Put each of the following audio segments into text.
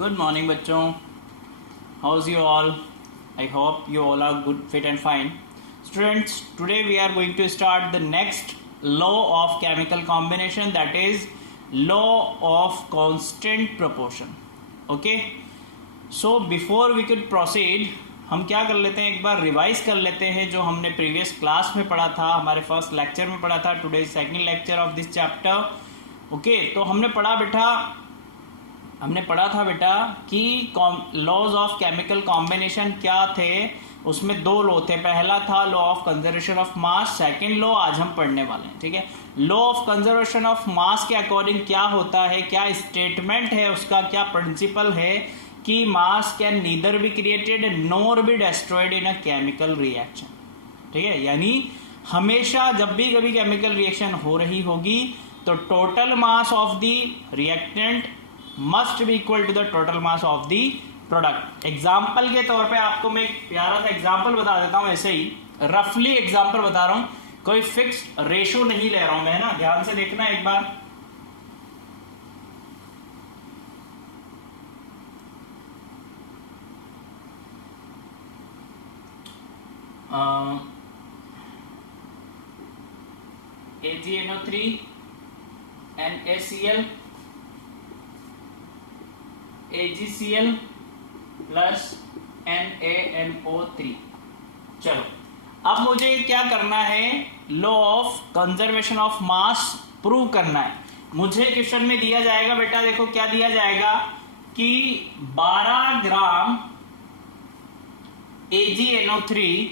Good morning, बच्चों. How's you all? I hope you all are good, fit and fine. Students, today we are going to start the next law of chemical combination, that is law of constant proportion. Okay? So before we could proceed, हम क्या कर लेते हैं, एक बार revise कर लेते हैं जो हमने प्रीवियस क्लास में पढ़ा था, हमारे फर्स्ट लेक्चर में पढ़ा था. Today second lecture of this chapter. Okay, तो हमने पढ़ा था बेटा कि लॉज ऑफ केमिकल कॉम्बिनेशन क्या थे. उसमें दो लॉ थे. पहला था law of conservation of mass. Second law आज हम पढ़ने वाले हैं. ठीक है, law of conservation of mass के अकॉर्डिंग क्या होता है, क्या स्टेटमेंट है उसका, क्या प्रिंसिपल है कि मास can neither be created nor be destroyed in a chemical reaction. ठीक है, यानी हमेशा जब भी कभी केमिकल रिएक्शन हो रही होगी तो total mass of the reactant must be equal to the total mass of the product. Example के तौर पे आपको मैं एक प्यारा सा एग्जाम्पल बता देता हूं. ऐसे ही रफली एग्जाम्पल बता रहा हूं, कोई फिक्स्ड रेशो नहीं ले रहा हूं मैं, ना ध्यान से देखना एक बार. AgNO3 NaCl AgCl plus NaNO3. चलो, अब मुझे क्या करना है, law of conservation of mass prove करना है. मुझे क्वेश्चन में दिया जाएगा बेटा, देखो क्या दिया जाएगा कि 12 ग्राम AgNO3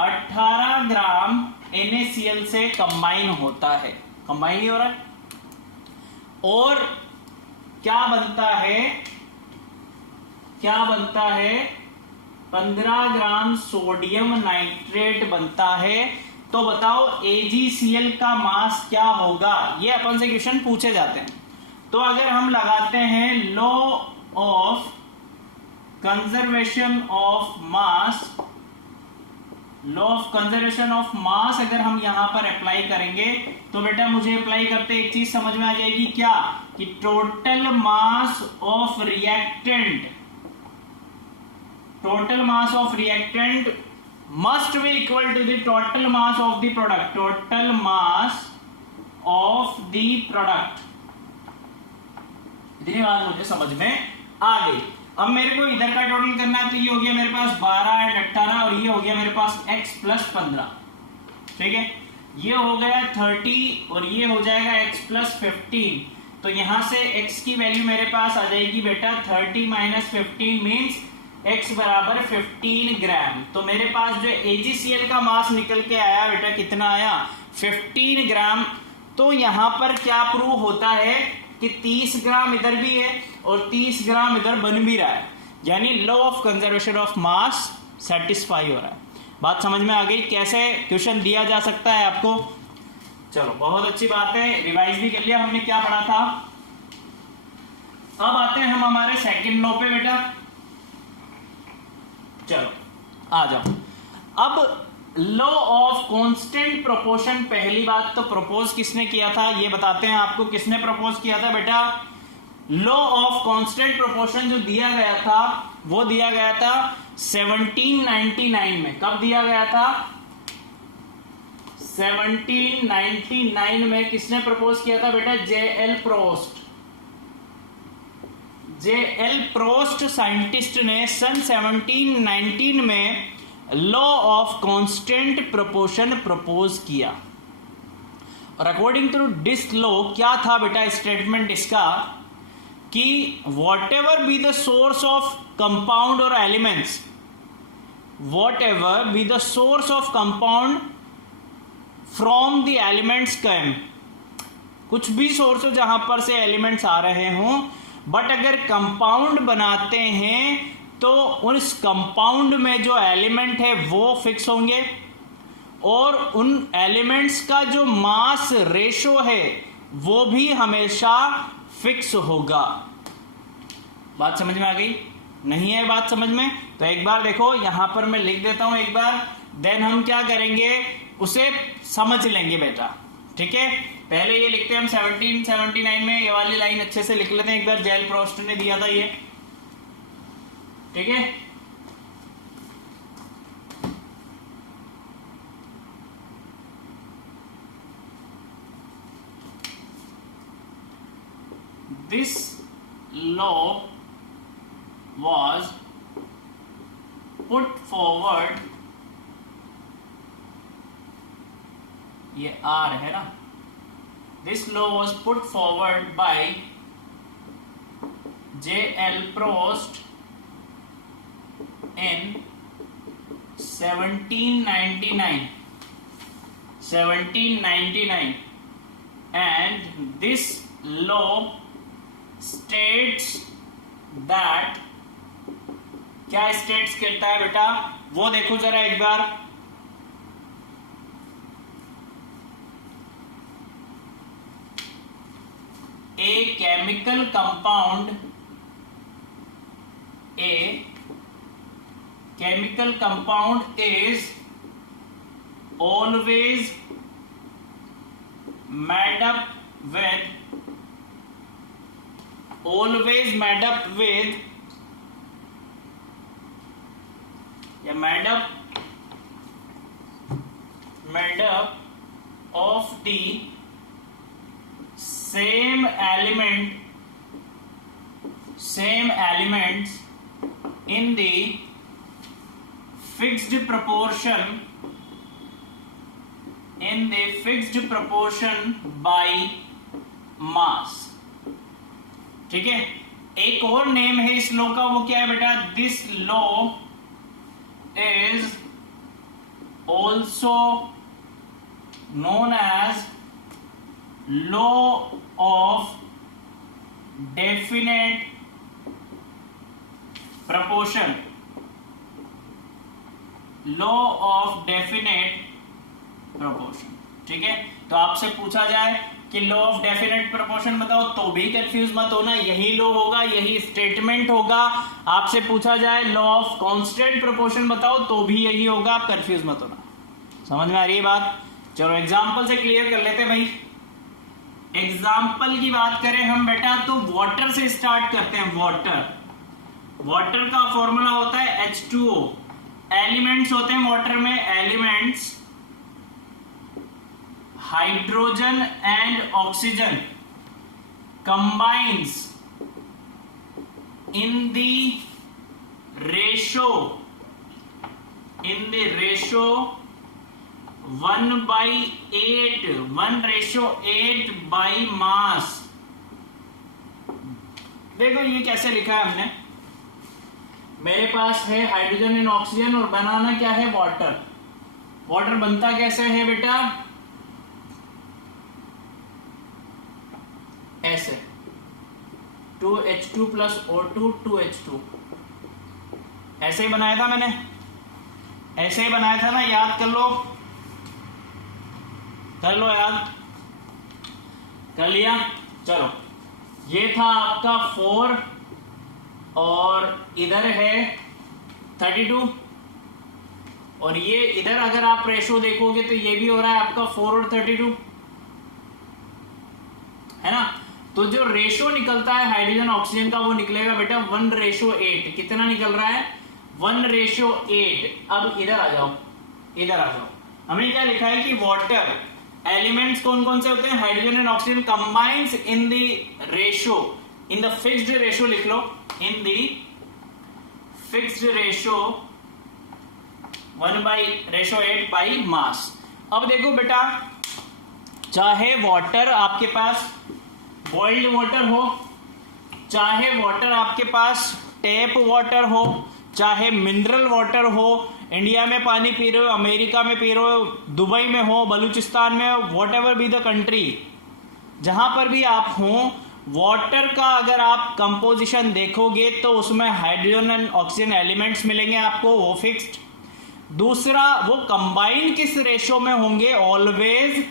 18 ग्राम NaCl से कंबाइन होता है. कंबाइन ही हो रहा है. और क्या बनता है 15 ग्राम सोडियम नाइट्रेट बनता है. तो बताओ AgCl का मास क्या होगा. ये अपन से क्वेश्चन पूछे जाते हैं. तो अगर हम लगाते हैं law of conservation of mass, law of conservation of mass अगर हम यहां पर अप्लाई करेंगे तो बेटा मुझे अप्लाई करते एक चीज समझ में आ जाएगी, क्या कि total mass of reactant must be equal to the total mass of the product. Total mass of the product. इतनी बात मुझे समझ में आ गई. अब मेरे को इधर का टोटल करना है, तो ये हो गया मेरे पास 12 एंड 18 और ये हो गया मेरे पास x प्लस 15. ठीक है, ये हो गया 30 और ये हो जाएगा x प्लस 15. तो यहां से x की वैल्यू मेरे पास आ जाएगी बेटा 30 माइनस 15 मीन्स x बराबर 15 ग्राम. तो मेरे पास जो AgCl का मास निकल के आया बेटा, कितना आया 15 ग्राम. तो यहां पर क्या प्रूव होता है कि 30 ग्राम इधर भी है और 30 ग्राम इधर बन भी रहा है, यानी law of conservation of mass satisfy हो रहा है. बात समझ में आ गई कैसे क्वेश्चन दिया जा सकता है आपको. चलो, बहुत अच्छी बात है, रिवाइज भी कर लिया हमने क्या पढ़ा था. अब आते हैं हम हमारे सेकंड लॉ पे बेटा. चलो आ जाओ. अब लॉ ऑफ कांस्टेंट प्रोपोर्शन, पहली बात तो प्रपोज किसने किया था ये बताते हैं आपको. किसने प्रपोज किया था बेटा, लॉ ऑफ कांस्टेंट प्रोपोर्शन जो दिया गया था वो दिया गया था 1799 में. कब दिया गया था, 1799 में. किसने प्रपोज किया था बेटा, J.L. प्रोस्ट साइंटिस्ट ने सन 1719 में law of constant proportion propose किया. और अकॉर्डिंग टू दिस लॉ क्या था बेटा स्टेटमेंट इसका, कि what ever be the source of compound और elements, what ever be the source of compound from the elements came, कुछ भी सोर्स हो जहां पर से एलिमेंट्स आ रहे हों, बट अगर कंपाउंड बनाते हैं तो उस कंपाउंड में जो एलिमेंट है वो फिक्स होंगे और उन एलिमेंट्स का जो मास रेशो है वो भी हमेशा फिक्स होगा. बात समझ में आ गई, नहीं है बात समझ में? तो एक बार देखो यहां पर मैं लिख देता हूं एक बार, देन हम क्या करेंगे उसे समझ लेंगे बेटा. ठीक है, पहले ये लिखते हैं हम 1779 में, ये वाली लाइन अच्छे से लिख लेते हैं एक बार, जेल प्रोस्ट ने दिया था ये, ठीक है। This law was put forward, ये R है ना, this law was put forward by J.L. Prost in 1799 and this law states that, क्या स्टेट्स कहता है बेटा, वो देखो जरा एक बार, a chemical compound is always made up with made up of the same elements in the fixed proportion by mass, ठीक है। एक और नेम है इस लॉ का, वो क्या है बेटा, this law is also known as law of definite proportion, law of definite proportion, ठीक है। तो आपसे पूछा जाए कि लॉ ऑफ डेफिनेट प्रोपोर्शन बताओ तो भी कंफ्यूज मत होना, यही लॉ होगा, यही स्टेटमेंट होगा। आपसे पूछा जाए लॉ ऑफ कांस्टेंट प्रोपोर्शन बताओ तो भी यही होगा, आप कंफ्यूज मत होना। समझ में आ रही है बात? चलो एग्जांपल से क्लियर कर लेते हैं भाई। एग्जांपल की बात करें हम बेटा तो वाटर से स्टार्ट करते हैं। वाटर का फॉर्मूला होता है H2O। एलिमेंट्स होते हैं वाटर में, elements hydrogen and oxygen combines in the ratio 1/8 by mass। देखो ये कैसे लिखा है हमने, मेरे पास है हाइड्रोजन एंड ऑक्सीजन और बनाना क्या है, वाटर। वाटर बनता कैसे है बेटा, ऐसे 2H2 plus O2 2H2, ऐसे ही बनाया था मैंने, ऐसे ही बनाया था ना, याद कर लो याद कर लिया। चलो ये था आपका 4 और इधर है 32 और ये इधर अगर आप रेशो देखोगे तो ये भी हो रहा है आपका 4 और 32, है ना। तो जो रेशो निकलता है हाइड्रोजन ऑक्सीजन का वो निकलेगा बेटा 1:8। कितना निकल रहा है, 1:8। अब इधर आ जाओ, हमने क्या लिखा है कि वाटर एलिमेंट्स कौन कौन से होते हैं, hydrogen and oxygen combines in the ratio, in the fixed ratio लिख लो, in the fixed ratio 1/8 by mass. अब देखो बेटा, चाहे वाटर आपके पास बॉइल्ड वाटर हो, चाहे वाटर आपके पास टैप वाटर हो, चाहे मिनरल वाटर हो, इंडिया में पानी पी रहे हो, अमेरिका में पी रहे हो, दुबई में हो, बलूचिस्तान में हो, what ever be the country, जहां पर भी आप हो, वाटर का अगर आप कंपोजिशन देखोगे तो उसमें हाइड्रोजन एंड ऑक्सीजन एलिमेंट्स मिलेंगे आपको, वो फिक्स्ड। दूसरा, वो कंबाइन किस रेशो में होंगे, ऑलवेज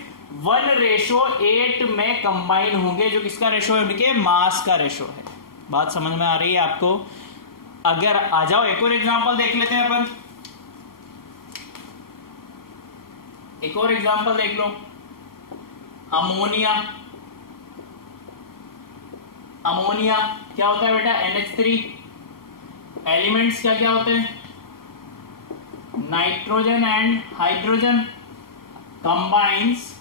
1:8 में कंबाइन होंगे, जो किसका रेशो है, उनके मास का रेशो है। बात समझ में आ रही है आपको? अगर आ जाओ एक और एग्जांपल देख लेते हैं अपन, एक और एग्जांपल देख लो। अमोनिया, अमोनिया क्या होता है बेटा, NH3। एलिमेंट्स क्या क्या होते हैं, nitrogen and hydrogen combines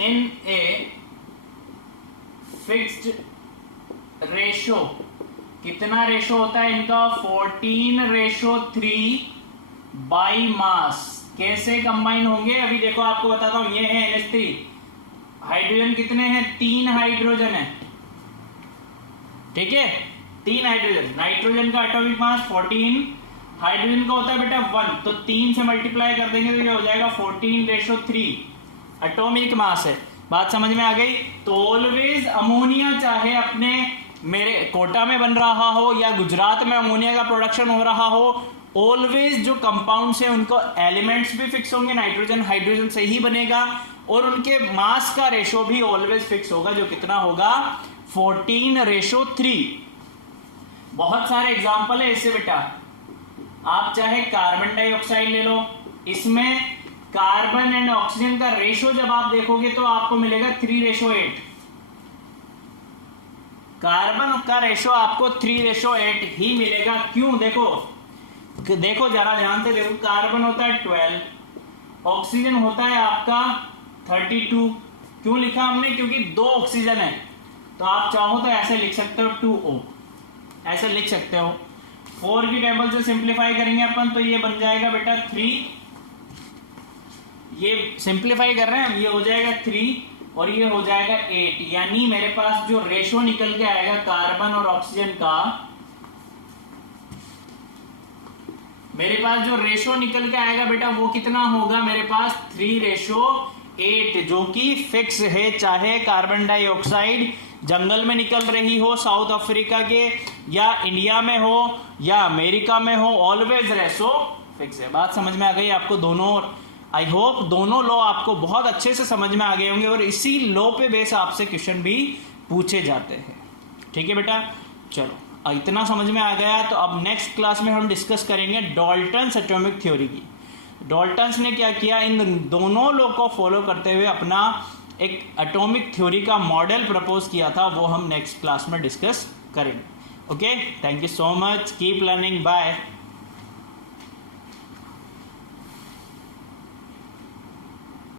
in a fixed ratio. कितना रेशो होता है इनका, 14:3 बाई मास। कैसे कंबाइन होंगे अभी देखो आपको बताता हूं। ये है NH3, हाइड्रोजन कितने हैं, 3 हाइड्रोजन है, ठीक है, 3 हाइड्रोजन। नाइट्रोजन का एटॉमिक मास 14, हाइड्रोजन का होता है बेटा 1, तो 3 से मल्टीप्लाई कर देंगे तो ये हो जाएगा 14:3 एटॉमिक मास है। बात समझ में आ गई। तो ऑलवेज अमोनिया चाहे अपने मेरे कोटा में बन रहा हो या गुजरात में अमोनिया का प्रोडक्शन हो रहा हो, ऑलवेज जो कंपाउंड्स है उनको एलिमेंट्स भी फिक्स होंगे, नाइट्रोजन हाइड्रोजन से ही बनेगा, और उनके मास का रेशो भी ऑलवेज फिक्स होगा, जो कितना होगा, 14:3। बहुत सारे एग्जांपल है इससे बेटा। आप चाहे कार्बन डाइऑक्साइड ले लो, इसमें कार्बन एंड ऑक्सीजन का रेशो जब आप देखोगे तो आपको मिलेगा 3:8। कार्बन का रेशो आपको 3:8 ही मिलेगा। क्यों, देखो जरा ध्यान से देखो। कार्बन होता है 12, ऑक्सीजन होता है आपका 32। क्यों लिखा हमने, क्योंकि 2 ऑक्सीजन है, तो आप चाहो तो ऐसे लिख सकते हो 2O, ऐसे लिख सकते हो। 4 की टेबल से सिंप्लीफाई करेंगे अपन तो ये बन जाएगा बेटा 3, ये सिंप्लीफाई कर रहे हैं, ये हो जाएगा 3 और ये हो जाएगा 8। यानी मेरे पास जो रेशो निकल के आएगा कार्बन और ऑक्सीजन का, मेरे पास जो रेशो निकल के आएगा बेटा वो कितना होगा, मेरे पास 3:8, जो कि फिक्स है। चाहे कार्बन डाइऑक्साइड जंगल में निकल रही हो साउथ अफ्रीका के, या इंडिया में हो या अमेरिका में हो, ऑलवेज रेशो फिक्स है। बात समझ में आ गई आपको दोनों। आई होप दोनों लॉ आपको बहुत अच्छे से समझ में आ गए होंगे, और इसी लॉ पे बेस आपसे क्वेश्चन भी पूछे जाते हैं। ठीक है बेटा, चलो इतना समझ में आ गया। तो अब नेक्स्ट क्लास में हम डिस्कस करेंगे डाल्टन्स एटॉमिक थ्योरी की। डाल्टन्स ने क्या किया, इन दोनों लॉ को फॉलो करते हुए अपना एक एटॉमिक थ्योरी का मॉडल प्रपोज किया था, वो हम नेक्स्ट क्लास में डिस्कस करेंगे। Okay, thank you so much, keep learning, bye.